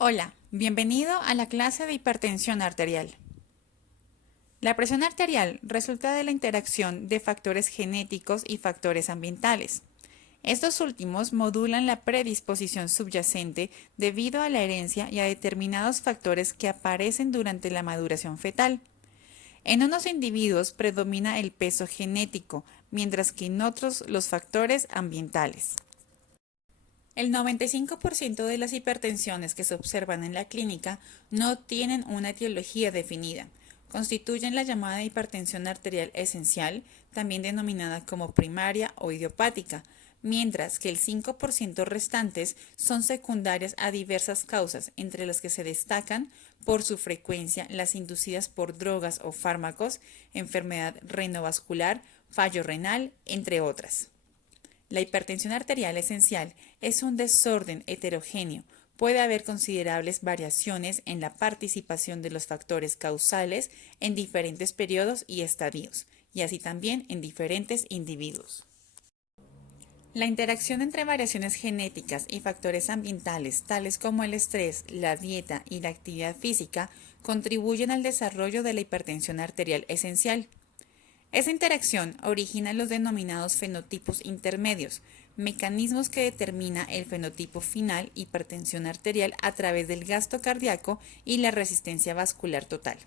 Hola, bienvenido a la clase de hipertensión arterial. La presión arterial resulta de la interacción de factores genéticos y factores ambientales. Estos últimos modulan la predisposición subyacente debido a la herencia y a determinados factores que aparecen durante la maduración fetal. En unos individuos predomina el peso genético, mientras que en otros los factores ambientales. El 95% de las hipertensiones que se observan en la clínica no tienen una etiología definida. Constituyen la llamada hipertensión arterial esencial, también denominada como primaria o idiopática, mientras que el 5% restantes son secundarias a diversas causas, entre las que se destacan por su frecuencia las inducidas por drogas o fármacos, enfermedad renovascular, fallo renal, entre otras. La hipertensión arterial esencial es un desorden heterogéneo. Puede haber considerables variaciones en la participación de los factores causales en diferentes periodos y estadios, y así también en diferentes individuos. La interacción entre variaciones genéticas y factores ambientales, tales como el estrés, la dieta y la actividad física, contribuyen al desarrollo de la hipertensión arterial esencial. Esa interacción origina los denominados fenotipos intermedios, mecanismos que determina el fenotipo final hipertensión arterial a través del gasto cardíaco y la resistencia vascular total.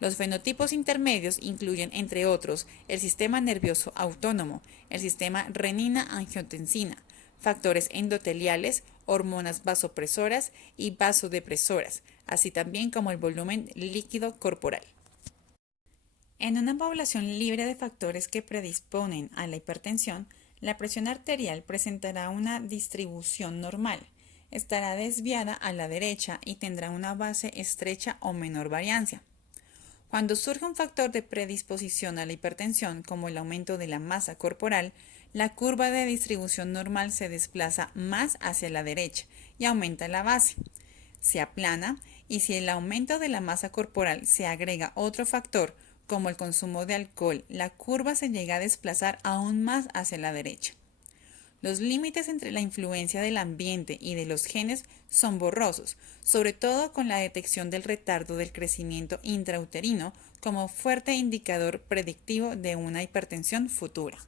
Los fenotipos intermedios incluyen, entre otros, el sistema nervioso autónomo, el sistema renina-angiotensina, factores endoteliales, hormonas vasopresoras y vasodepresoras, así también como el volumen líquido corporal. En una población libre de factores que predisponen a la hipertensión, la presión arterial presentará una distribución normal, estará desviada a la derecha y tendrá una base estrecha o menor variancia. Cuando surge un factor de predisposición a la hipertensión, como el aumento de la masa corporal, la curva de distribución normal se desplaza más hacia la derecha y aumenta la base. Se aplana y si el aumento de la masa corporal se agrega otro factor, como el consumo de alcohol, la curva se llega a desplazar aún más hacia la derecha. Los límites entre la influencia del ambiente y de los genes son borrosos, sobre todo con la detección del retardo del crecimiento intrauterino como fuerte indicador predictivo de una hipertensión futura.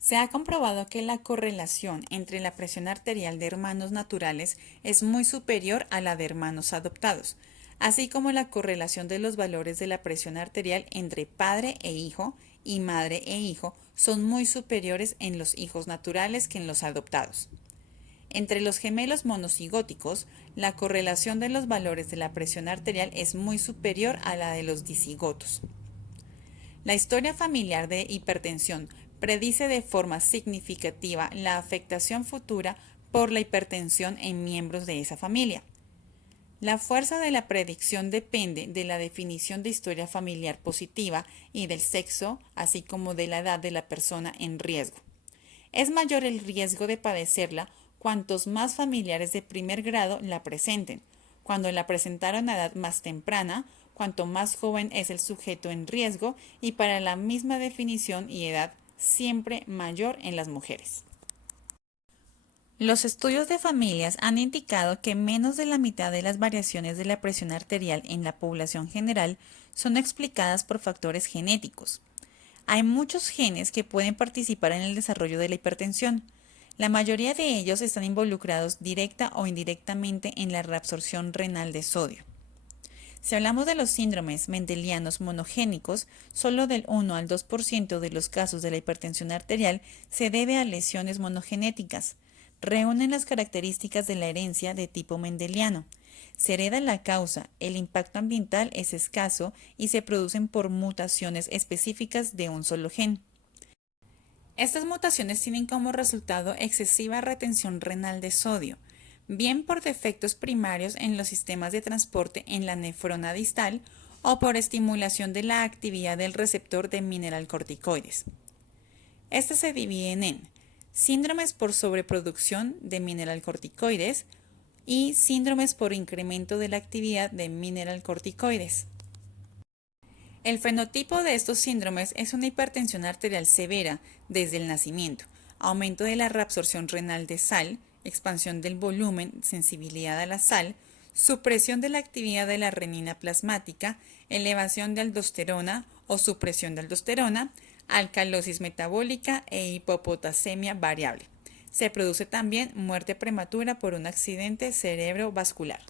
Se ha comprobado que la correlación entre la presión arterial de hermanos naturales es muy superior a la de hermanos adoptados, así como la correlación de los valores de la presión arterial entre padre e hijo y madre e hijo son muy superiores en los hijos naturales que en los adoptados. Entre los gemelos monocigóticos, la correlación de los valores de la presión arterial es muy superior a la de los dicigotos. La historia familiar de hipertensión predice de forma significativa la afectación futura por la hipertensión en miembros de esa familia. La fuerza de la predicción depende de la definición de historia familiar positiva y del sexo, así como de la edad de la persona en riesgo. Es mayor el riesgo de padecerla cuantos más familiares de primer grado la presenten. Cuando la presentaron a edad más temprana, cuanto más joven es el sujeto en riesgo y para la misma definición y edad siempre mayor en las mujeres. Los estudios de familias han indicado que menos de la mitad de las variaciones de la presión arterial en la población general son explicadas por factores genéticos. Hay muchos genes que pueden participar en el desarrollo de la hipertensión. La mayoría de ellos están involucrados directa o indirectamente en la reabsorción renal de sodio. Si hablamos de los síndromes mendelianos monogénicos, solo del 1 al 2% de los casos de la hipertensión arterial se debe a lesiones monogenéticas. Reúnen las características de la herencia de tipo mendeliano. Se hereda la causa, el impacto ambiental es escaso y se producen por mutaciones específicas de un solo gen. Estas mutaciones tienen como resultado excesiva retención renal de sodio, bien por defectos primarios en los sistemas de transporte en la nefrona distal o por estimulación de la actividad del receptor de mineralcorticoides. Estas se dividen en síndromes por sobreproducción de mineralcorticoides y síndromes por incremento de la actividad de mineralcorticoides. El fenotipo de estos síndromes es una hipertensión arterial severa desde el nacimiento, aumento de la reabsorción renal de sal, expansión del volumen, sensibilidad a la sal, supresión de la actividad de la renina plasmática, elevación de aldosterona o supresión de aldosterona, alcalosis metabólica e hipopotasemia variable. Se produce también muerte prematura por un accidente cerebrovascular.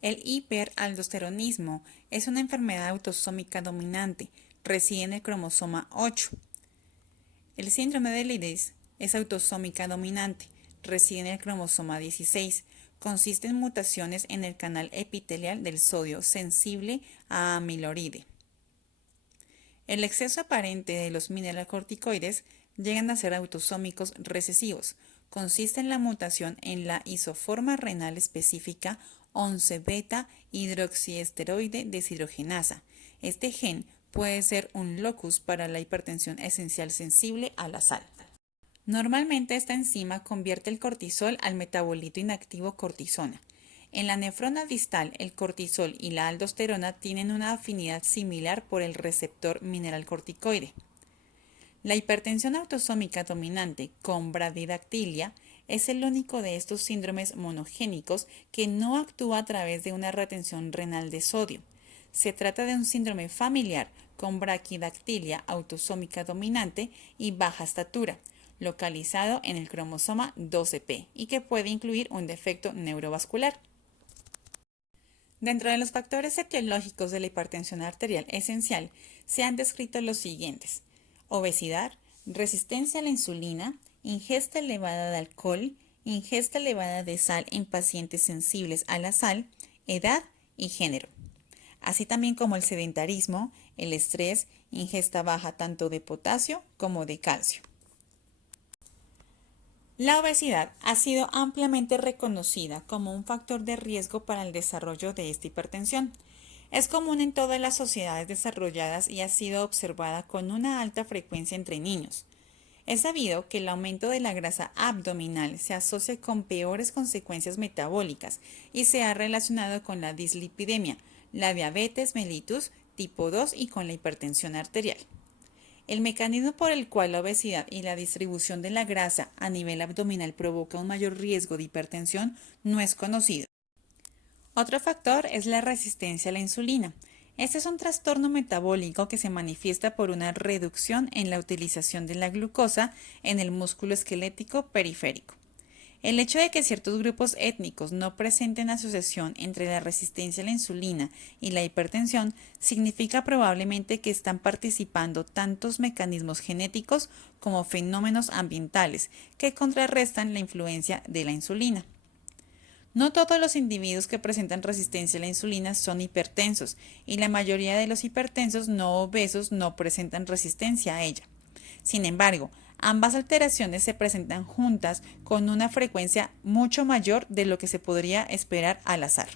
El hiperaldosteronismo es una enfermedad autosómica dominante, reside en el cromosoma 8. El síndrome de Leigh es autosómica dominante, reside en el cromosoma 16. Consiste en mutaciones en el canal epitelial del sodio sensible a amiloride. El exceso aparente de los mineralocorticoides llegan a ser autosómicos recesivos. Consiste en la mutación en la isoforma renal específica 11-beta hidroxiesteroide deshidrogenasa. Este gen puede ser un locus para la hipertensión esencial sensible a la sal. Normalmente esta enzima convierte el cortisol al metabolito inactivo cortisona. En la nefrona distal, el cortisol y la aldosterona tienen una afinidad similar por el receptor mineralcorticoide. La hipertensión autosómica dominante con bradidactilia es el único de estos síndromes monogénicos que no actúa a través de una retención renal de sodio. Se trata de un síndrome familiar con braquidactilia autosómica dominante y baja estatura, localizado en el cromosoma 12p y que puede incluir un defecto neurovascular. Dentro de los factores etiológicos de la hipertensión arterial esencial se han descrito los siguientes: obesidad, resistencia a la insulina, ingesta elevada de alcohol, ingesta elevada de sal en pacientes sensibles a la sal, edad y género, así también como el sedentarismo, el estrés, ingesta baja tanto de potasio como de calcio. La obesidad ha sido ampliamente reconocida como un factor de riesgo para el desarrollo de esta hipertensión. Es común en todas las sociedades desarrolladas y ha sido observada con una alta frecuencia entre niños. Es sabido que el aumento de la grasa abdominal se asocia con peores consecuencias metabólicas y se ha relacionado con la dislipidemia, la diabetes mellitus tipo 2 y con la hipertensión arterial. El mecanismo por el cual la obesidad y la distribución de la grasa a nivel abdominal provoca un mayor riesgo de hipertensión no es conocido. Otro factor es la resistencia a la insulina. Este es un trastorno metabólico que se manifiesta por una reducción en la utilización de la glucosa en el músculo esquelético periférico. El hecho de que ciertos grupos étnicos no presenten asociación entre la resistencia a la insulina y la hipertensión significa probablemente que están participando tantos mecanismos genéticos como fenómenos ambientales que contrarrestan la influencia de la insulina. No todos los individuos que presentan resistencia a la insulina son hipertensos y la mayoría de los hipertensos no obesos no presentan resistencia a ella. Sin embargo, ambas alteraciones se presentan juntas con una frecuencia mucho mayor de lo que se podría esperar al azar.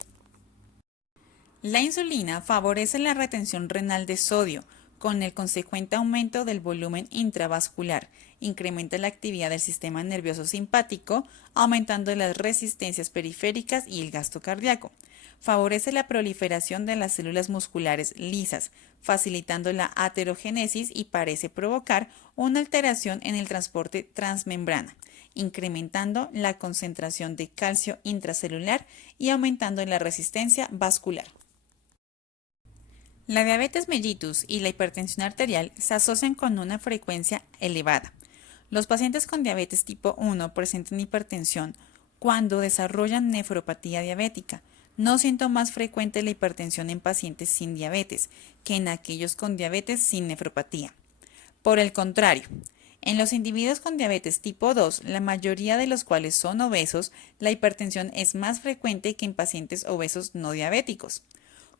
La insulina favorece la retención renal de sodio, con el consecuente aumento del volumen intravascular, incrementa la actividad del sistema nervioso simpático, aumentando las resistencias periféricas y el gasto cardíaco. Favorece la proliferación de las células musculares lisas, facilitando la aterogénesis y parece provocar una alteración en el transporte transmembrana, incrementando la concentración de calcio intracelular y aumentando la resistencia vascular. La diabetes mellitus y la hipertensión arterial se asocian con una frecuencia elevada. Los pacientes con diabetes tipo 1 presentan hipertensión cuando desarrollan nefropatía diabética, no siendo más frecuente la hipertensión en pacientes sin diabetes que en aquellos con diabetes sin nefropatía. Por el contrario, en los individuos con diabetes tipo 2, la mayoría de los cuales son obesos, la hipertensión es más frecuente que en pacientes obesos no diabéticos.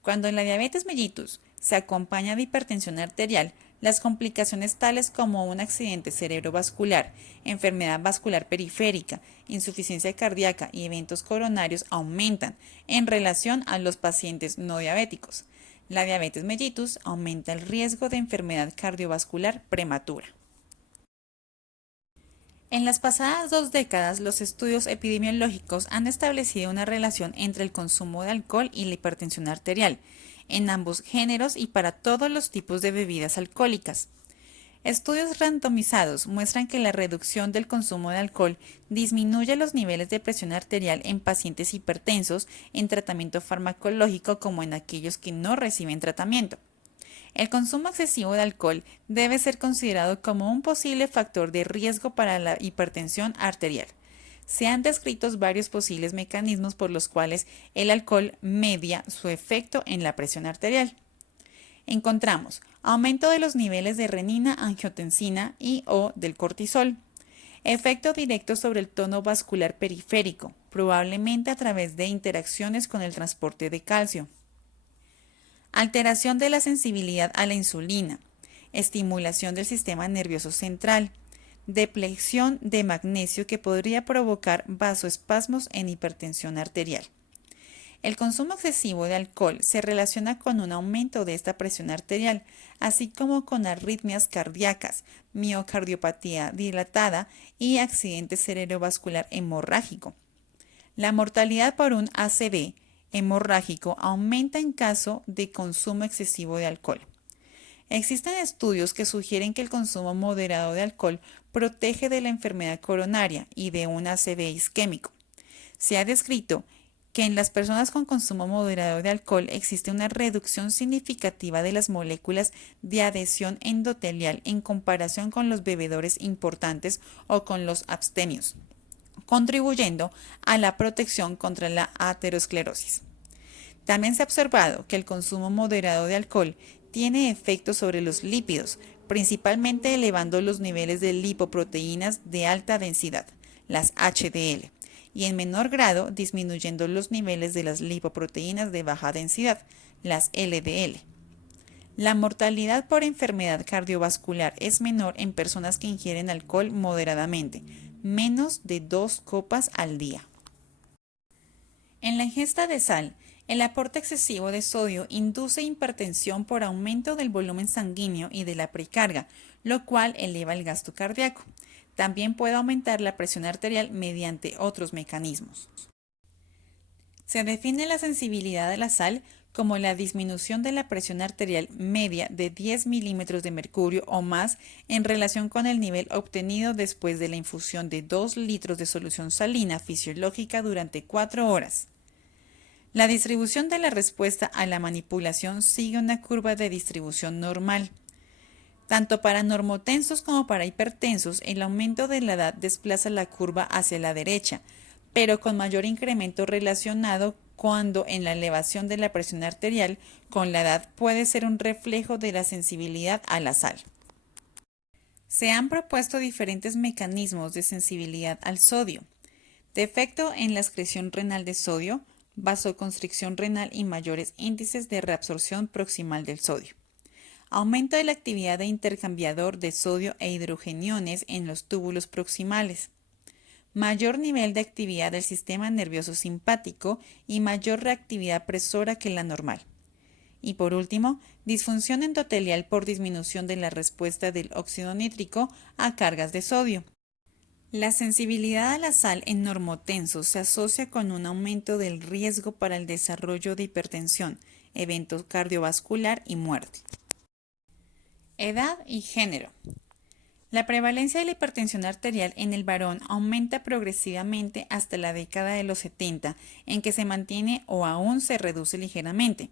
Cuando la diabetes mellitus se acompaña de hipertensión arterial, las complicaciones tales como un accidente cerebrovascular, enfermedad vascular periférica, insuficiencia cardíaca y eventos coronarios aumentan en relación a los pacientes no diabéticos. La diabetes mellitus aumenta el riesgo de enfermedad cardiovascular prematura. En las pasadas 2 décadas, los estudios epidemiológicos han establecido una relación entre el consumo de alcohol y la hipertensión arterial, en ambos géneros y para todos los tipos de bebidas alcohólicas. Estudios randomizados muestran que la reducción del consumo de alcohol disminuye los niveles de presión arterial en pacientes hipertensos en tratamiento farmacológico como en aquellos que no reciben tratamiento. El consumo excesivo de alcohol debe ser considerado como un posible factor de riesgo para la hipertensión arterial. Se han descrito varios posibles mecanismos por los cuales el alcohol media su efecto en la presión arterial. Encontramos aumento de los niveles de renina, angiotensina y o del cortisol. Efecto directo sobre el tono vascular periférico, probablemente a través de interacciones con el transporte de calcio. Alteración de la sensibilidad a la insulina. Estimulación del sistema nervioso central. Depleción de magnesio que podría provocar vasoespasmos en hipertensión arterial. El consumo excesivo de alcohol se relaciona con un aumento de esta presión arterial, así como con arritmias cardíacas, miocardiopatía dilatada y accidente cerebrovascular hemorrágico. La mortalidad por un ACV hemorrágico aumenta en caso de consumo excesivo de alcohol. Existen estudios que sugieren que el consumo moderado de alcohol protege de la enfermedad coronaria y de un ACV isquémico. Se ha descrito que en las personas con consumo moderado de alcohol existe una reducción significativa de las moléculas de adhesión endotelial en comparación con los bebedores importantes o con los abstemios, contribuyendo a la protección contra la aterosclerosis. También se ha observado que el consumo moderado de alcohol tiene efectos sobre los lípidos, principalmente elevando los niveles de lipoproteínas de alta densidad, las HDL, y en menor grado disminuyendo los niveles de las lipoproteínas de baja densidad, las LDL. La mortalidad por enfermedad cardiovascular es menor en personas que ingieren alcohol moderadamente, menos de 2 copas al día. En la ingesta de sal, el aporte excesivo de sodio induce hipertensión por aumento del volumen sanguíneo y de la precarga, lo cual eleva el gasto cardíaco. También puede aumentar la presión arterial mediante otros mecanismos. Se define la sensibilidad a la sal como la disminución de la presión arterial media de 10 milímetros de mercurio o más en relación con el nivel obtenido después de la infusión de 2 litros de solución salina fisiológica durante 4 horas. La distribución de la respuesta a la manipulación sigue una curva de distribución normal. Tanto para normotensos como para hipertensos, el aumento de la edad desplaza la curva hacia la derecha, pero con mayor incremento relacionado cuando en la elevación de la presión arterial con la edad puede ser un reflejo de la sensibilidad a la sal. Se han propuesto diferentes mecanismos de sensibilidad al sodio: defecto en la excreción renal de sodio, vasoconstricción renal y mayores índices de reabsorción proximal del sodio. Aumento de la actividad de intercambiador de sodio e hidrogeniones en los túbulos proximales. Mayor nivel de actividad del sistema nervioso simpático y mayor reactividad presora que la normal. Y por último, disfunción endotelial por disminución de la respuesta del óxido nítrico a cargas de sodio. La sensibilidad a la sal en normotensos se asocia con un aumento del riesgo para el desarrollo de hipertensión, evento cardiovascular y muerte. Edad y género. La prevalencia de la hipertensión arterial en el varón aumenta progresivamente hasta la década de los 70, en que se mantiene o aún se reduce ligeramente.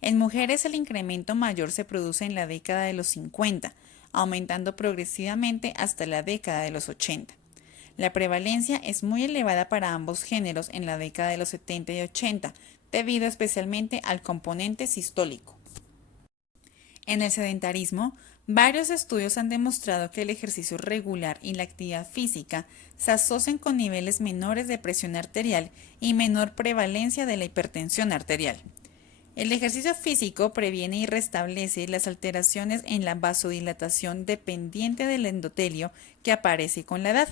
En mujeres el incremento mayor se produce en la década de los 50, aumentando progresivamente hasta la década de los 80. La prevalencia es muy elevada para ambos géneros en la década de los 70 y 80, debido especialmente al componente sistólico. En el sedentarismo, varios estudios han demostrado que el ejercicio regular y la actividad física se asocian con niveles menores de presión arterial y menor prevalencia de la hipertensión arterial. El ejercicio físico previene y restablece las alteraciones en la vasodilatación dependiente del endotelio que aparece con la edad.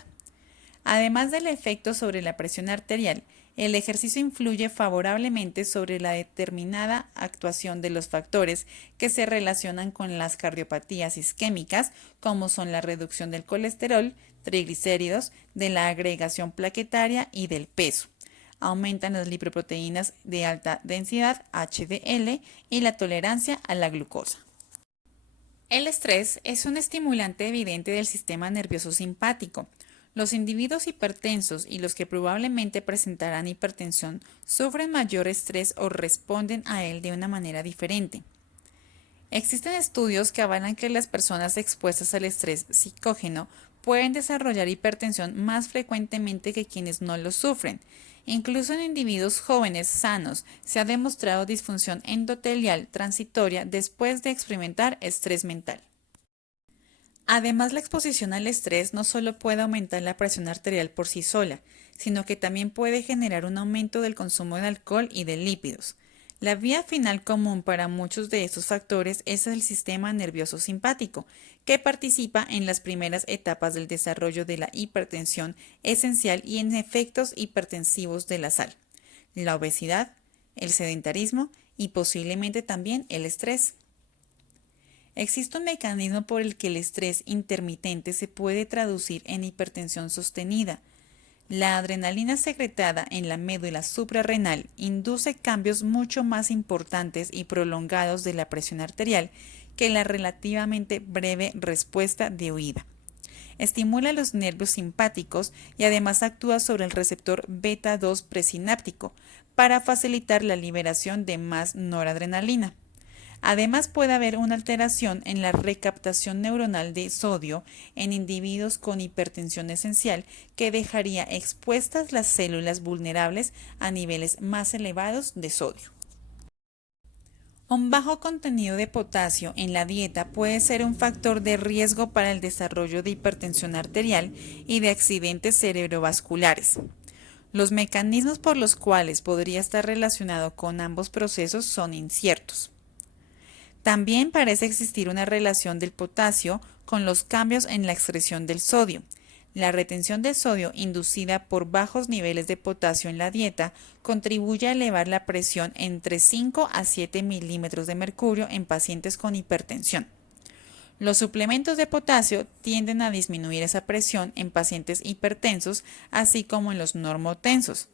Además del efecto sobre la presión arterial, el ejercicio influye favorablemente sobre la determinada actuación de los factores que se relacionan con las cardiopatías isquémicas, como son la reducción del colesterol, triglicéridos, de la agregación plaquetaria y del peso. Aumentan las lipoproteínas de alta densidad, HDL, y la tolerancia a la glucosa. El estrés es un estimulante evidente del sistema nervioso simpático. Los individuos hipertensos y los que probablemente presentarán hipertensión sufren mayor estrés o responden a él de una manera diferente. Existen estudios que avalan que las personas expuestas al estrés psicógeno pueden desarrollar hipertensión más frecuentemente que quienes no lo sufren. Incluso en individuos jóvenes sanos se ha demostrado disfunción endotelial transitoria después de experimentar estrés mental. Además, la exposición al estrés no solo puede aumentar la presión arterial por sí sola, sino que también puede generar un aumento del consumo de alcohol y de lípidos. La vía final común para muchos de estos factores es el sistema nervioso simpático, que participa en las primeras etapas del desarrollo de la hipertensión esencial y en efectos hipertensivos de la sal, la obesidad, el sedentarismo y posiblemente también el estrés. Existe un mecanismo por el que el estrés intermitente se puede traducir en hipertensión sostenida. La adrenalina secretada en la médula suprarrenal induce cambios mucho más importantes y prolongados de la presión arterial que la relativamente breve respuesta de huida. Estimula los nervios simpáticos y además actúa sobre el receptor beta 2 presináptico para facilitar la liberación de más noradrenalina. Además, puede haber una alteración en la recaptación neuronal de sodio en individuos con hipertensión esencial que dejaría expuestas las células vulnerables a niveles más elevados de sodio. Un bajo contenido de potasio en la dieta puede ser un factor de riesgo para el desarrollo de hipertensión arterial y de accidentes cerebrovasculares. Los mecanismos por los cuales podría estar relacionado con ambos procesos son inciertos. También parece existir una relación del potasio con los cambios en la excreción del sodio. La retención de sodio inducida por bajos niveles de potasio en la dieta contribuye a elevar la presión entre 5 a 7 milímetros de mercurio en pacientes con hipertensión. Los suplementos de potasio tienden a disminuir esa presión en pacientes hipertensos, así como en los normotensos.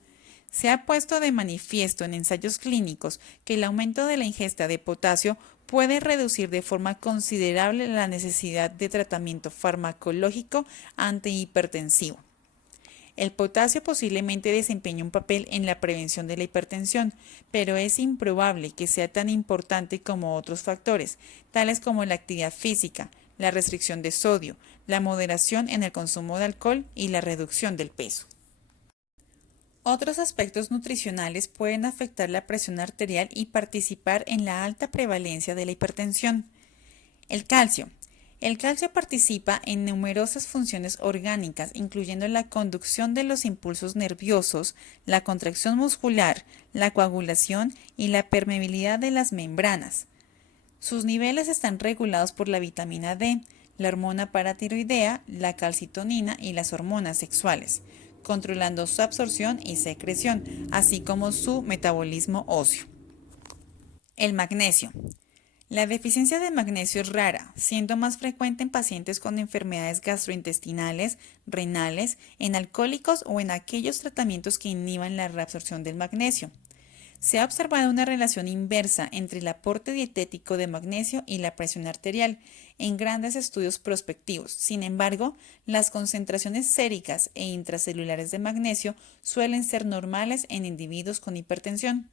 Se ha puesto de manifiesto en ensayos clínicos que el aumento de la ingesta de potasio puede reducir de forma considerable la necesidad de tratamiento farmacológico antihipertensivo. El potasio posiblemente desempeña un papel en la prevención de la hipertensión, pero es improbable que sea tan importante como otros factores, tales como la actividad física, la restricción de sodio, la moderación en el consumo de alcohol y la reducción del peso. Otros aspectos nutricionales pueden afectar la presión arterial y participar en la alta prevalencia de la hipertensión. El calcio. El calcio participa en numerosas funciones orgánicas, incluyendo la conducción de los impulsos nerviosos, la contracción muscular, la coagulación y la permeabilidad de las membranas. Sus niveles están regulados por la vitamina D, la hormona paratiroidea, la calcitonina y las hormonas sexuales, controlando su absorción y secreción, así como su metabolismo óseo. El magnesio. La deficiencia de magnesio es rara, siendo más frecuente en pacientes con enfermedades gastrointestinales, renales, en alcohólicos o en aquellos tratamientos que inhiban la reabsorción del magnesio. Se ha observado una relación inversa entre el aporte dietético de magnesio y la presión arterial en grandes estudios prospectivos. Sin embargo, las concentraciones séricas e intracelulares de magnesio suelen ser normales en individuos con hipertensión.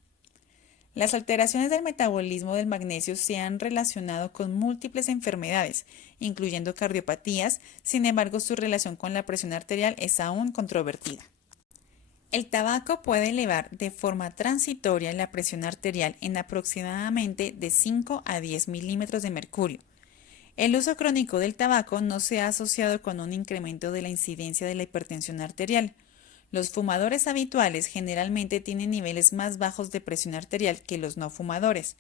Las alteraciones del metabolismo del magnesio se han relacionado con múltiples enfermedades, incluyendo cardiopatías. Sin embargo, su relación con la presión arterial es aún controvertida. El tabaco puede elevar de forma transitoria la presión arterial en aproximadamente de 5 a 10 milímetros de mercurio. El uso crónico del tabaco no se ha asociado con un incremento de la incidencia de la hipertensión arterial. Los fumadores habituales generalmente tienen niveles más bajos de presión arterial que los no fumadores,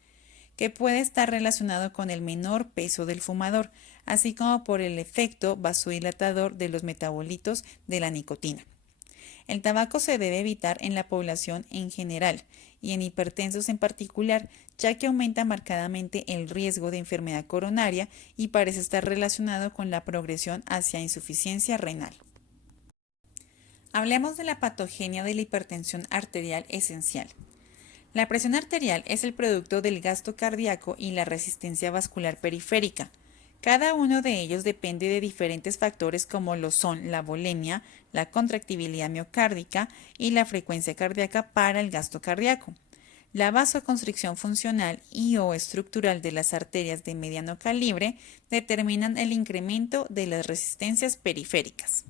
que puede estar relacionado con el menor peso del fumador, así como por el efecto vasodilatador de los metabolitos de la nicotina. El tabaco se debe evitar en la población en general y en hipertensos en particular, ya que aumenta marcadamente el riesgo de enfermedad coronaria y parece estar relacionado con la progresión hacia insuficiencia renal. Hablemos de la patogenia de la hipertensión arterial esencial. La presión arterial es el producto del gasto cardíaco y la resistencia vascular periférica. Cada uno de ellos depende de diferentes factores como lo son la volemia, la contractibilidad miocárdica y la frecuencia cardíaca para el gasto cardíaco. La vasoconstricción funcional y o estructural de las arterias de mediano calibre determinan el incremento de las resistencias periféricas.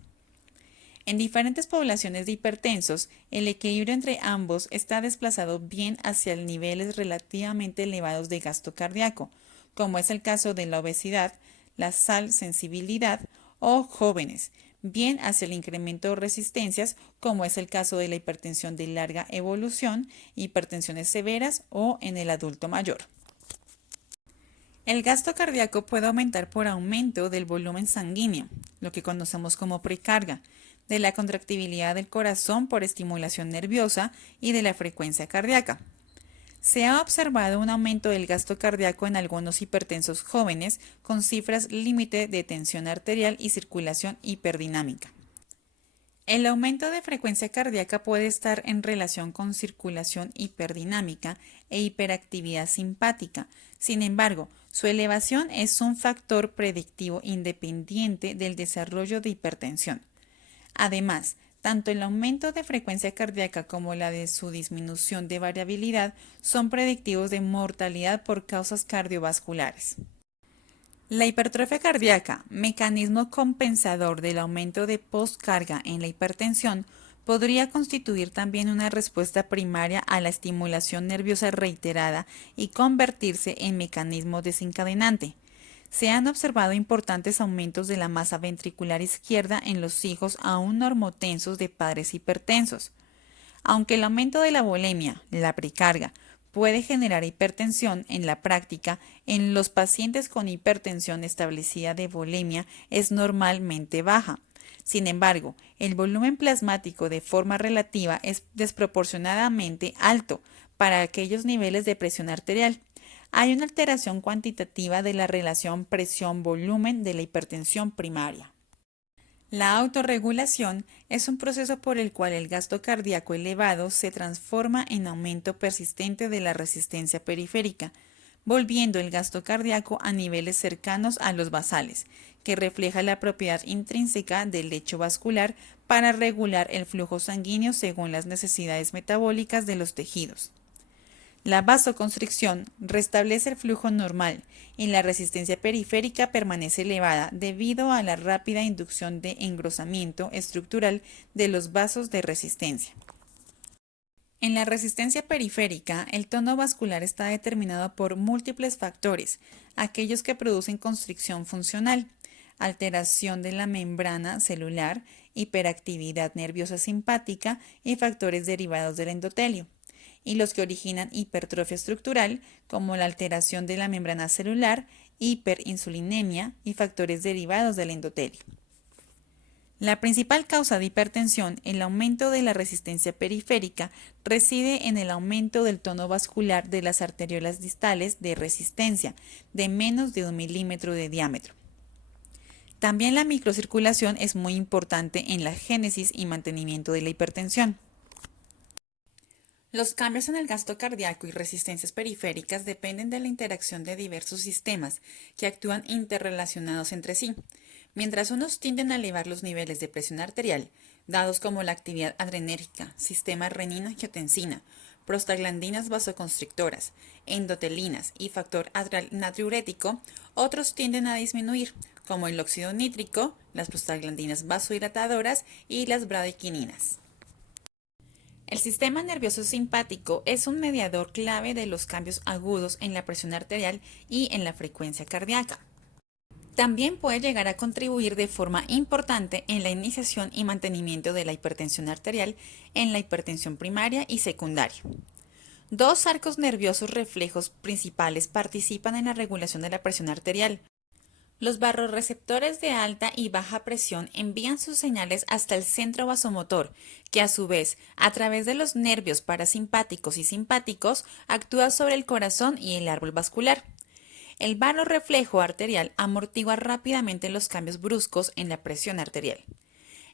En diferentes poblaciones de hipertensos, el equilibrio entre ambos está desplazado bien hacia niveles relativamente elevados de gasto cardíaco, como es el caso de la obesidad, la sal sensibilidad o jóvenes, bien hacia el incremento de resistencias, como es el caso de la hipertensión de larga evolución, hipertensiones severas o en el adulto mayor. El gasto cardíaco puede aumentar por aumento del volumen sanguíneo, lo que conocemos como precarga, de la contractibilidad del corazón por estimulación nerviosa y de la frecuencia cardíaca. Se ha observado un aumento del gasto cardíaco en algunos hipertensos jóvenes con cifras límite de tensión arterial y circulación hiperdinámica. El aumento de frecuencia cardíaca puede estar en relación con circulación hiperdinámica e hiperactividad simpática. Sin embargo, su elevación es un factor predictivo independiente del desarrollo de hipertensión. Además, tanto el aumento de frecuencia cardíaca como la de su disminución de variabilidad son predictivos de mortalidad por causas cardiovasculares. La hipertrofia cardíaca, mecanismo compensador del aumento de postcarga en la hipertensión, podría constituir también una respuesta primaria a la estimulación nerviosa reiterada y convertirse en mecanismo desencadenante. Se han observado importantes aumentos de la masa ventricular izquierda en los hijos aún normotensos de padres hipertensos. Aunque el aumento de la volemia, la precarga, puede generar hipertensión en la práctica, en los pacientes con hipertensión establecida de volemia es normalmente baja. Sin embargo, el volumen plasmático de forma relativa es desproporcionadamente alto para aquellos niveles de presión arterial. Hay una alteración cuantitativa de la relación presión-volumen de la hipertensión primaria. La autorregulación es un proceso por el cual el gasto cardíaco elevado se transforma en aumento persistente de la resistencia periférica, volviendo el gasto cardíaco a niveles cercanos a los basales, que refleja la propiedad intrínseca del lecho vascular para regular el flujo sanguíneo según las necesidades metabólicas de los tejidos. La vasoconstricción restablece el flujo normal y la resistencia periférica permanece elevada debido a la rápida inducción de engrosamiento estructural de los vasos de resistencia. En la resistencia periférica, el tono vascular está determinado por múltiples factores, aquellos que producen constricción funcional, alteración de la membrana celular, hiperactividad nerviosa simpática y factores derivados del endotelio, y los que originan hipertrofia estructural, como la alteración de la membrana celular, hiperinsulinemia y factores derivados del endotelio. La principal causa de hipertensión, el aumento de la resistencia periférica, reside en el aumento del tono vascular de las arteriolas distales de resistencia, de menos de 1 milímetro de diámetro. También la microcirculación es muy importante en la génesis y mantenimiento de la hipertensión. Los cambios en el gasto cardíaco y resistencias periféricas dependen de la interacción de diversos sistemas que actúan interrelacionados entre sí. Mientras unos tienden a elevar los niveles de presión arterial, dados como la actividad adrenérgica, sistema renina-angiotensina, prostaglandinas vasoconstrictoras, endotelinas y factor natriurético, otros tienden a disminuir, como el óxido nítrico, las prostaglandinas vasodilatadoras y las bradykininas. El sistema nervioso simpático es un mediador clave de los cambios agudos en la presión arterial y en la frecuencia cardíaca. También puede llegar a contribuir de forma importante en la iniciación y mantenimiento de la hipertensión arterial en la hipertensión primaria y secundaria. Dos arcos nerviosos reflejos principales participan en la regulación de la presión arterial. Los barroreceptores de alta y baja presión envían sus señales hasta el centro vasomotor, que a su vez, a través de los nervios parasimpáticos y simpáticos, actúa sobre el corazón y el árbol vascular. El barroreflejo arterial amortigua rápidamente los cambios bruscos en la presión arterial.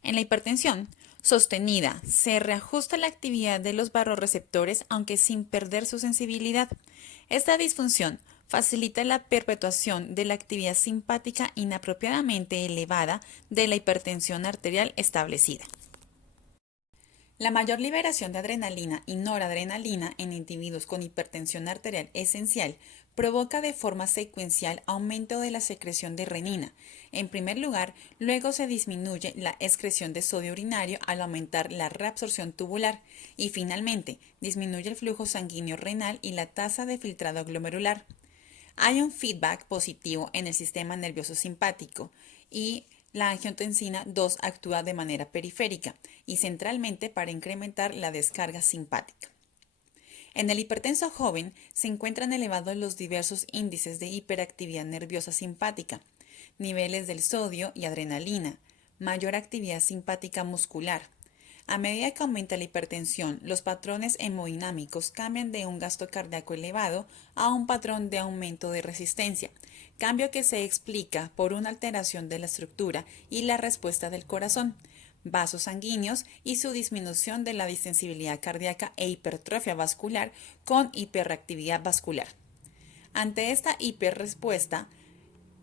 En la hipertensión sostenida, se reajusta la actividad de los barrorreceptores aunque sin perder su sensibilidad. Esta disfunción facilita la perpetuación de la actividad simpática inapropiadamente elevada de la hipertensión arterial establecida. La mayor liberación de adrenalina y noradrenalina en individuos con hipertensión arterial esencial provoca de forma secuencial aumento de la secreción de renina. En primer lugar, luego se disminuye la excreción de sodio urinario al aumentar la reabsorción tubular y finalmente disminuye el flujo sanguíneo renal y la tasa de filtrado glomerular. Hay un feedback positivo en el sistema nervioso simpático y la angiotensina 2 actúa de manera periférica y centralmente para incrementar la descarga simpática. En el hipertenso joven se encuentran elevados los diversos índices de hiperactividad nerviosa simpática, niveles del sodio y adrenalina, mayor actividad simpática muscular. A medida que aumenta la hipertensión, los patrones hemodinámicos cambian de un gasto cardíaco elevado a un patrón de aumento de resistencia, cambio que se explica por una alteración de la estructura y la respuesta del corazón, vasos sanguíneos y su disminución de la distensibilidad cardíaca e hipertrofia vascular con hiperactividad vascular. Ante esta hiperrespuesta,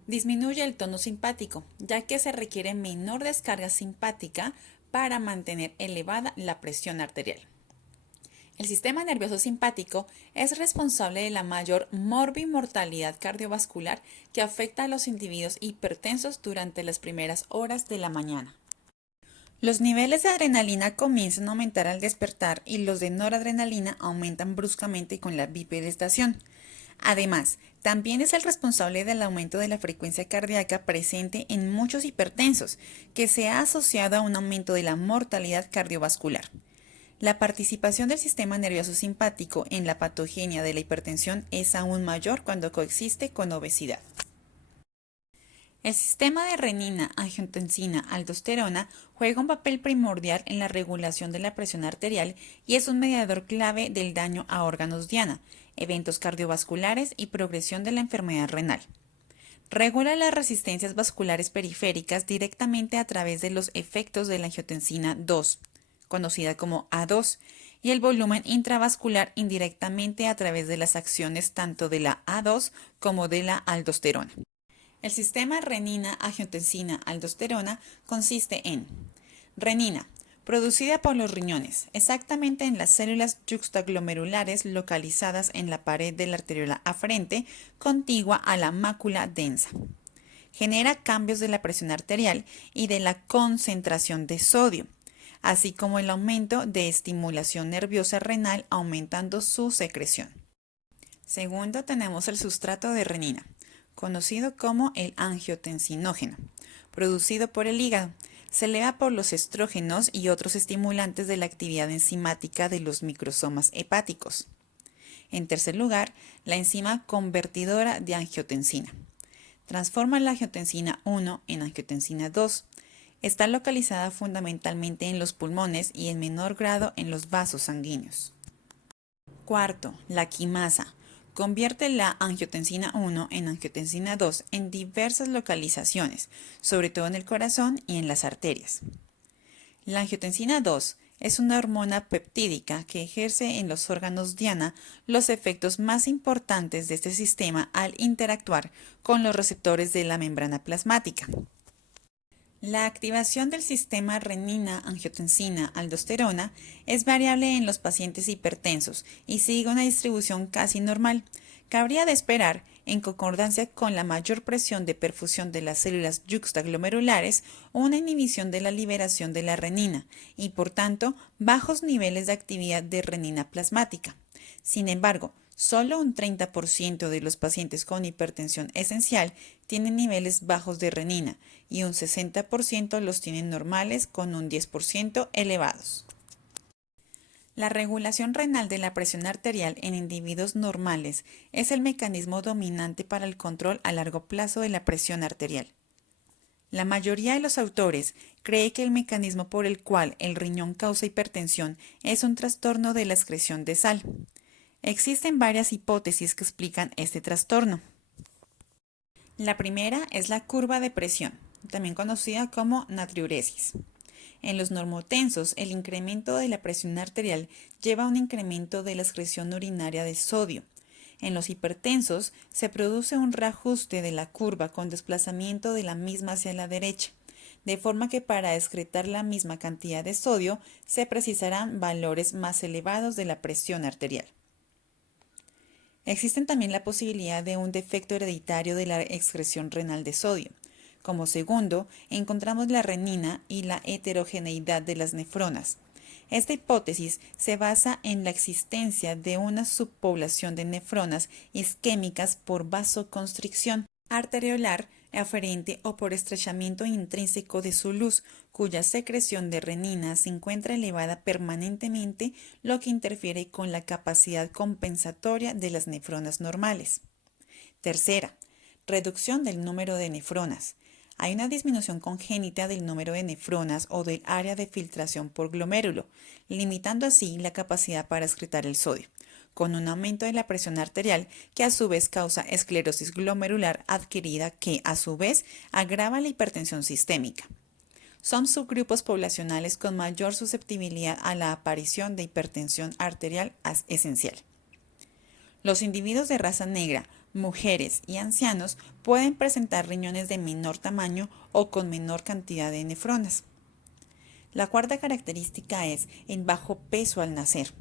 disminuye el tono simpático, ya que se requiere menor descarga simpática para mantener elevada la presión arterial. El sistema nervioso simpático es responsable de la mayor morbimortalidad cardiovascular que afecta a los individuos hipertensos durante las primeras horas de la mañana. Los niveles de adrenalina comienzan a aumentar al despertar y los de noradrenalina aumentan bruscamente con la bipedestación. Además, también es el responsable del aumento de la frecuencia cardíaca presente en muchos hipertensos, que se ha asociado a un aumento de la mortalidad cardiovascular. La participación del sistema nervioso simpático en la patogenia de la hipertensión es aún mayor cuando coexiste con obesidad. El sistema de renina, angiotensina, aldosterona juega un papel primordial en la regulación de la presión arterial y es un mediador clave del daño a órganos diana, eventos cardiovasculares y progresión de la enfermedad renal. Regula las resistencias vasculares periféricas directamente a través de los efectos de la angiotensina 2, conocida como A2, y el volumen intravascular indirectamente a través de las acciones tanto de la A2 como de la aldosterona. El sistema renina-angiotensina-aldosterona consiste en renina, producida por los riñones, exactamente en las células yuxtaglomerulares localizadas en la pared de la arteriola aferente, contigua a la mácula densa. Genera cambios de la presión arterial y de la concentración de sodio, así como el aumento de estimulación nerviosa renal aumentando su secreción. Segundo, tenemos el sustrato de renina, conocido como el angiotensinógeno, producido por el hígado. Se eleva por los estrógenos y otros estimulantes de la actividad enzimática de los microsomas hepáticos. En tercer lugar, la enzima convertidora de angiotensina. Transforma la angiotensina 1 en angiotensina 2. Está localizada fundamentalmente en los pulmones y en menor grado en los vasos sanguíneos. Cuarto, la quimasa. Convierte la angiotensina 1 en angiotensina 2 en diversas localizaciones, sobre todo en el corazón y en las arterias. La angiotensina 2 es una hormona peptídica que ejerce en los órganos diana los efectos más importantes de este sistema al interactuar con los receptores de la membrana plasmática. La activación del sistema renina-angiotensina-aldosterona es variable en los pacientes hipertensos y sigue una distribución casi normal. Cabría de esperar, en concordancia con la mayor presión de perfusión de las células yuxtaglomerulares, una inhibición de la liberación de la renina y, por tanto, bajos niveles de actividad de renina plasmática. Sin embargo, solo un 30% de los pacientes con hipertensión esencial tienen niveles bajos de renina y un 60% los tienen normales con un 10% elevados. La regulación renal de la presión arterial en individuos normales es el mecanismo dominante para el control a largo plazo de la presión arterial. La mayoría de los autores cree que el mecanismo por el cual el riñón causa hipertensión es un trastorno de la excreción de sal. Existen varias hipótesis que explican este trastorno. La primera es la curva de presión, también conocida como natriuresis. En los normotensos, el incremento de la presión arterial lleva a un incremento de la excreción urinaria de sodio. En los hipertensos se produce un reajuste de la curva con desplazamiento de la misma hacia la derecha, de forma que para excretar la misma cantidad de sodio se precisarán valores más elevados de la presión arterial. Existe también la posibilidad de un defecto hereditario de la excreción renal de sodio. Como segundo, encontramos la renina y la heterogeneidad de las nefronas. Esta hipótesis se basa en la existencia de una subpoblación de nefronas isquémicas por vasoconstricción arteriolar aferente o por estrechamiento intrínseco de su luz, cuya secreción de renina se encuentra elevada permanentemente, lo que interfiere con la capacidad compensatoria de las nefronas normales. Tercera, reducción del número de nefronas. Hay una disminución congénita del número de nefronas o del área de filtración por glomérulo, limitando así la capacidad para excretar el sodio, con un aumento de la presión arterial que a su vez causa esclerosis glomerular adquirida que a su vez agrava la hipertensión sistémica. Son subgrupos poblacionales con mayor susceptibilidad a la aparición de hipertensión arterial esencial. Los individuos de raza negra, mujeres y ancianos pueden presentar riñones de menor tamaño o con menor cantidad de nefronas. La cuarta característica es el bajo peso al nacer.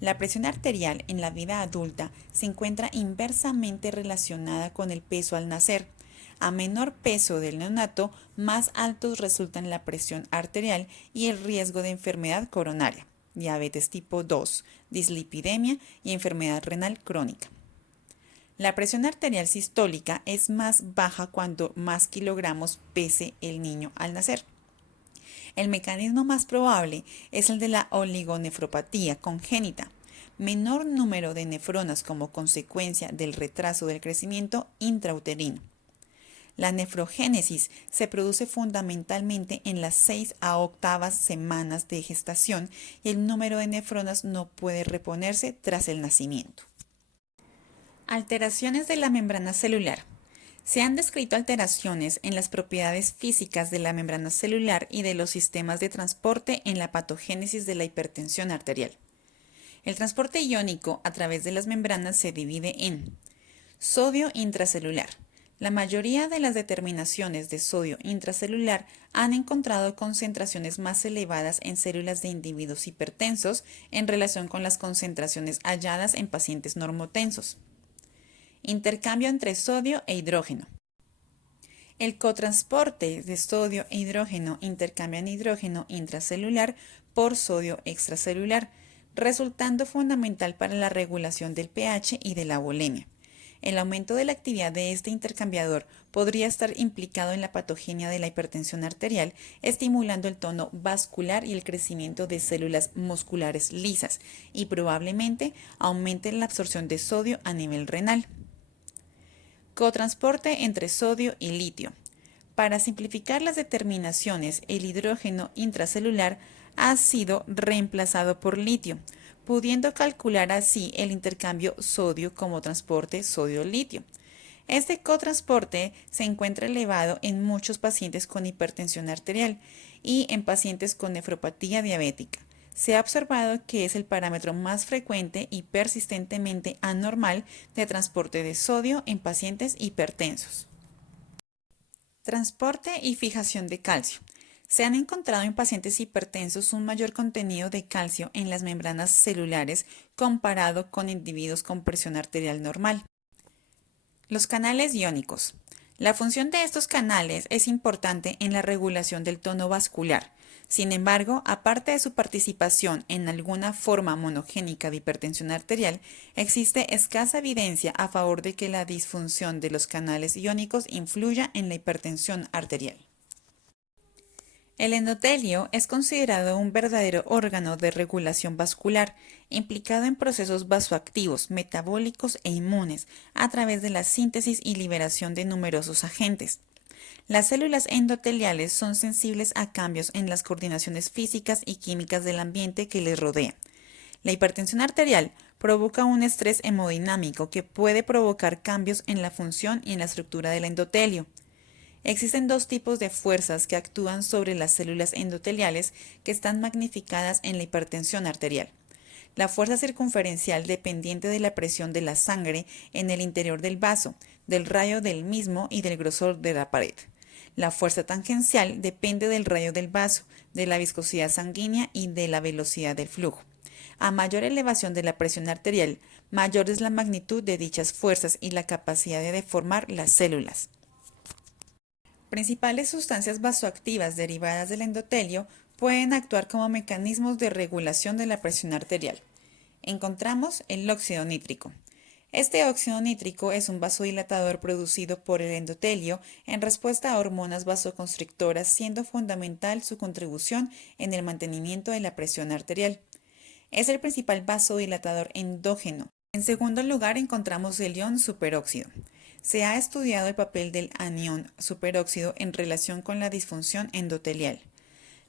La presión arterial en la vida adulta se encuentra inversamente relacionada con el peso al nacer. A menor peso del neonato, más altos resultan la presión arterial y el riesgo de enfermedad coronaria, diabetes tipo 2, dislipidemia y enfermedad renal crónica. La presión arterial sistólica es más baja cuanto más kilogramos pese el niño al nacer. El mecanismo más probable es el de la oligonefropatía congénita, menor número de nefronas como consecuencia del retraso del crecimiento intrauterino. La nefrogénesis se produce fundamentalmente en las 6 a 8 semanas de gestación y el número de nefronas no puede reponerse tras el nacimiento. Alteraciones de la membrana celular. Se han descrito alteraciones en las propiedades físicas de la membrana celular y de los sistemas de transporte en la patogénesis de la hipertensión arterial. El transporte iónico a través de las membranas se divide en sodio intracelular. La mayoría de las determinaciones de sodio intracelular han encontrado concentraciones más elevadas en células de individuos hipertensos en relación con las concentraciones halladas en pacientes normotensos. Intercambio entre sodio e hidrógeno. El cotransporte de sodio e hidrógeno intercambian hidrógeno intracelular por sodio extracelular, resultando fundamental para la regulación del pH y de la volemia. El aumento de la actividad de este intercambiador podría estar implicado en la patogenia de la hipertensión arterial, estimulando el tono vascular y el crecimiento de células musculares lisas, y probablemente aumente la absorción de sodio a nivel renal. Cotransporte entre sodio y litio. Para simplificar las determinaciones, el hidrógeno intracelular ha sido reemplazado por litio, pudiendo calcular así el intercambio sodio como transporte sodio-litio. Este cotransporte se encuentra elevado en muchos pacientes con hipertensión arterial y en pacientes con nefropatía diabética. Se ha observado que es el parámetro más frecuente y persistentemente anormal de transporte de sodio en pacientes hipertensos. Transporte y fijación de calcio. Se han encontrado en pacientes hipertensos un mayor contenido de calcio en las membranas celulares comparado con individuos con presión arterial normal. Los canales iónicos. La función de estos canales es importante en la regulación del tono vascular. Sin embargo, aparte de su participación en alguna forma monogénica de hipertensión arterial, existe escasa evidencia a favor de que la disfunción de los canales iónicos influya en la hipertensión arterial. El endotelio es considerado un verdadero órgano de regulación vascular, implicado en procesos vasoactivos, metabólicos e inmunes, a través de la síntesis y liberación de numerosos agentes. Las células endoteliales son sensibles a cambios en las coordinaciones físicas y químicas del ambiente que les rodea. La hipertensión arterial provoca un estrés hemodinámico que puede provocar cambios en la función y en la estructura del endotelio. Existen dos tipos de fuerzas que actúan sobre las células endoteliales que están magnificadas en la hipertensión arterial: La fuerza circunferencial dependiente de la presión de la sangre en el interior del vaso, del radio del mismo y del grosor de la pared. La fuerza tangencial depende del radio del vaso, de la viscosidad sanguínea y de la velocidad del flujo. A mayor elevación de la presión arterial, mayor es la magnitud de dichas fuerzas y la capacidad de deformar las células. Principales sustancias vasoactivas derivadas del endotelio pueden actuar como mecanismos de regulación de la presión arterial. Encontramos el óxido nítrico. Este óxido nítrico es un vasodilatador producido por el endotelio en respuesta a hormonas vasoconstrictoras, siendo fundamental su contribución en el mantenimiento de la presión arterial. Es el principal vasodilatador endógeno. En segundo lugar encontramos el ion superóxido. Se ha estudiado el papel del anión superóxido en relación con la disfunción endotelial.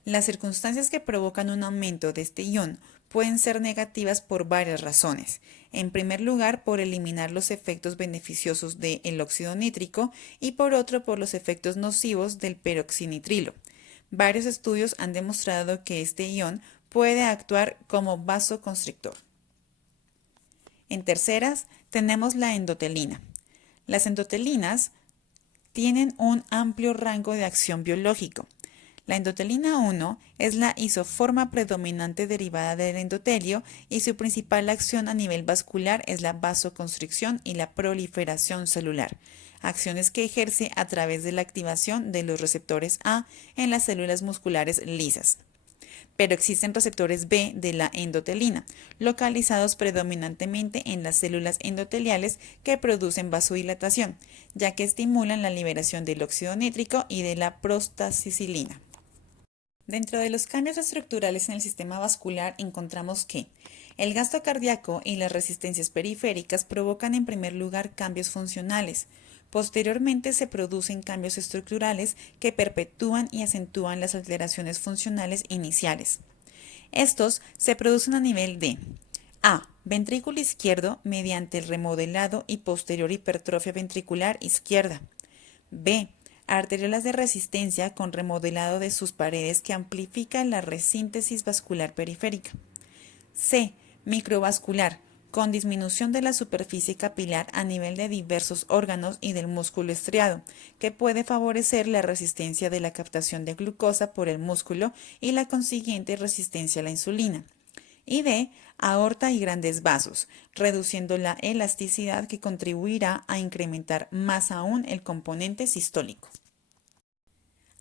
Las circunstancias que provocan un aumento de este ion pueden ser negativas por varias razones. En primer lugar, por eliminar los efectos beneficiosos del óxido nítrico y por otro, por los efectos nocivos del peroxinitrilo. Varios estudios han demostrado que este ion puede actuar como vasoconstrictor. En terceras, tenemos la endotelina. Las endotelinas tienen un amplio rango de acción biológico. La endotelina 1 es la isoforma predominante derivada del endotelio y su principal acción a nivel vascular es la vasoconstricción y la proliferación celular, acciones que ejerce a través de la activación de los receptores A en las células musculares lisas. Pero existen receptores B de la endotelina, localizados predominantemente en las células endoteliales que producen vasodilatación, ya que estimulan la liberación del óxido nítrico y de la prostacicilina. Dentro de los cambios estructurales en el sistema vascular encontramos que el gasto cardíaco y las resistencias periféricas provocan en primer lugar cambios funcionales. Posteriormente se producen cambios estructurales que perpetúan y acentúan las alteraciones funcionales iniciales. Estos se producen a nivel de A. Ventrículo izquierdo mediante el remodelado y posterior hipertrofia ventricular izquierda. B. Arteriolas de resistencia con remodelado de sus paredes que amplifica la resíntesis vascular periférica. C. Microvascular, con disminución de la superficie capilar a nivel de diversos órganos y del músculo estriado, que puede favorecer la resistencia de la captación de glucosa por el músculo y la consiguiente resistencia a la insulina. Y D. Aorta y grandes vasos, reduciendo la elasticidad que contribuirá a incrementar más aún el componente sistólico.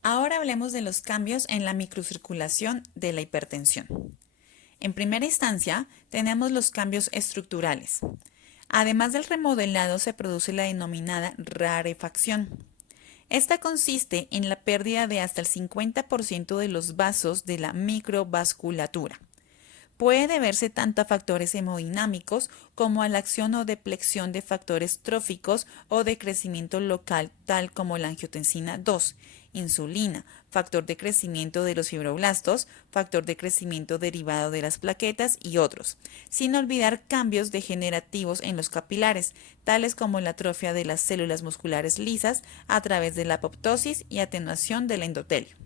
Ahora hablemos de los cambios en la microcirculación de la hipertensión. En primera instancia, tenemos los cambios estructurales. Además del remodelado, se produce la denominada rarefacción. Esta consiste en la pérdida de hasta el 50% de los vasos de la microvasculatura. Puede deberse tanto a factores hemodinámicos como a la acción o depleción de factores tróficos o de crecimiento local, tal como la angiotensina 2, insulina, factor de crecimiento de los fibroblastos, factor de crecimiento derivado de las plaquetas y otros, sin olvidar cambios degenerativos en los capilares, tales como la atrofia de las células musculares lisas a través de la apoptosis y atenuación del endotelio.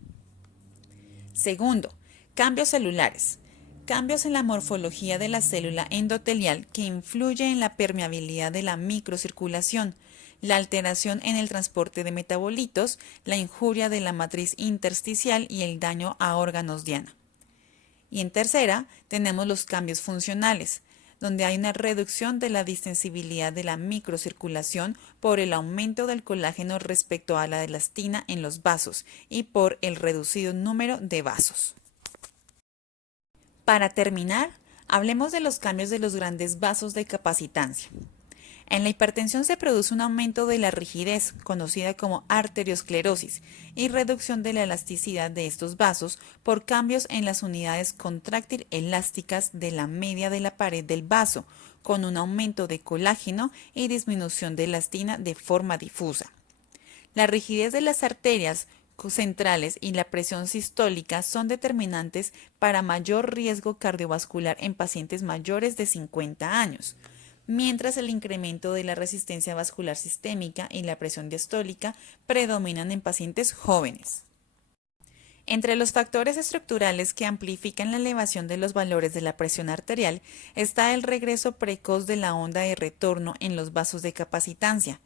Segundo, cambios celulares. Cambios en la morfología de la célula endotelial que influye en la permeabilidad de la microcirculación, la alteración en el transporte de metabolitos, la injuria de la matriz intersticial y el daño a órganos diana. Y en tercera, tenemos los cambios funcionales, donde hay una reducción de la distensibilidad de la microcirculación por el aumento del colágeno respecto a la elastina en los vasos y por el reducido número de vasos. Para terminar, hablemos de los cambios de los grandes vasos de capacitancia. En la hipertensión se produce un aumento de la rigidez, conocida como arteriosclerosis, y reducción de la elasticidad de estos vasos por cambios en las unidades contráctil elásticas de la media de la pared del vaso, con un aumento de colágeno y disminución de elastina de forma difusa. La rigidez de las arterias centrales y la presión sistólica son determinantes para mayor riesgo cardiovascular en pacientes mayores de 50 años, mientras el incremento de la resistencia vascular sistémica y la presión diastólica predominan en pacientes jóvenes. Entre los factores estructurales que amplifican la elevación de los valores de la presión arterial está el regreso precoz de la onda de retorno en los vasos de capacitancia.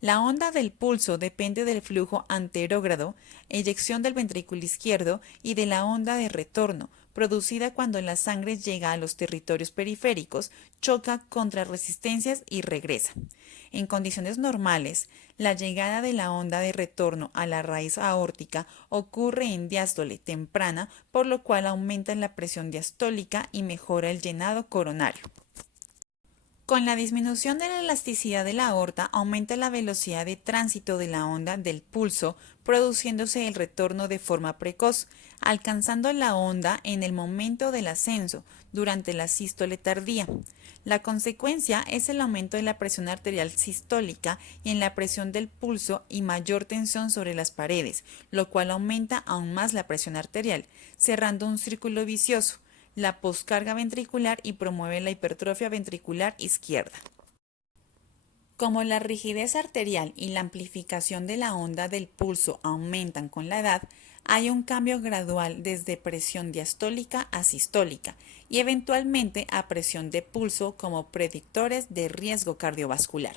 La onda del pulso depende del flujo anterógrado, eyección del ventrículo izquierdo y de la onda de retorno, producida cuando la sangre llega a los territorios periféricos, choca contra resistencias y regresa. En condiciones normales, la llegada de la onda de retorno a la raíz aórtica ocurre en diástole temprana, por lo cual aumenta la presión diastólica y mejora el llenado coronario. Con la disminución de la elasticidad de la aorta aumenta la velocidad de tránsito de la onda del pulso, produciéndose el retorno de forma precoz, alcanzando la onda en el momento del ascenso, durante la sístole tardía. La consecuencia es el aumento de la presión arterial sistólica y en la presión del pulso y mayor tensión sobre las paredes, lo cual aumenta aún más la presión arterial, cerrando un círculo vicioso, la poscarga ventricular y promueve la hipertrofia ventricular izquierda. Como la rigidez arterial y la amplificación de la onda del pulso aumentan con la edad, hay un cambio gradual desde presión diastólica a sistólica y eventualmente a presión de pulso como predictores de riesgo cardiovascular.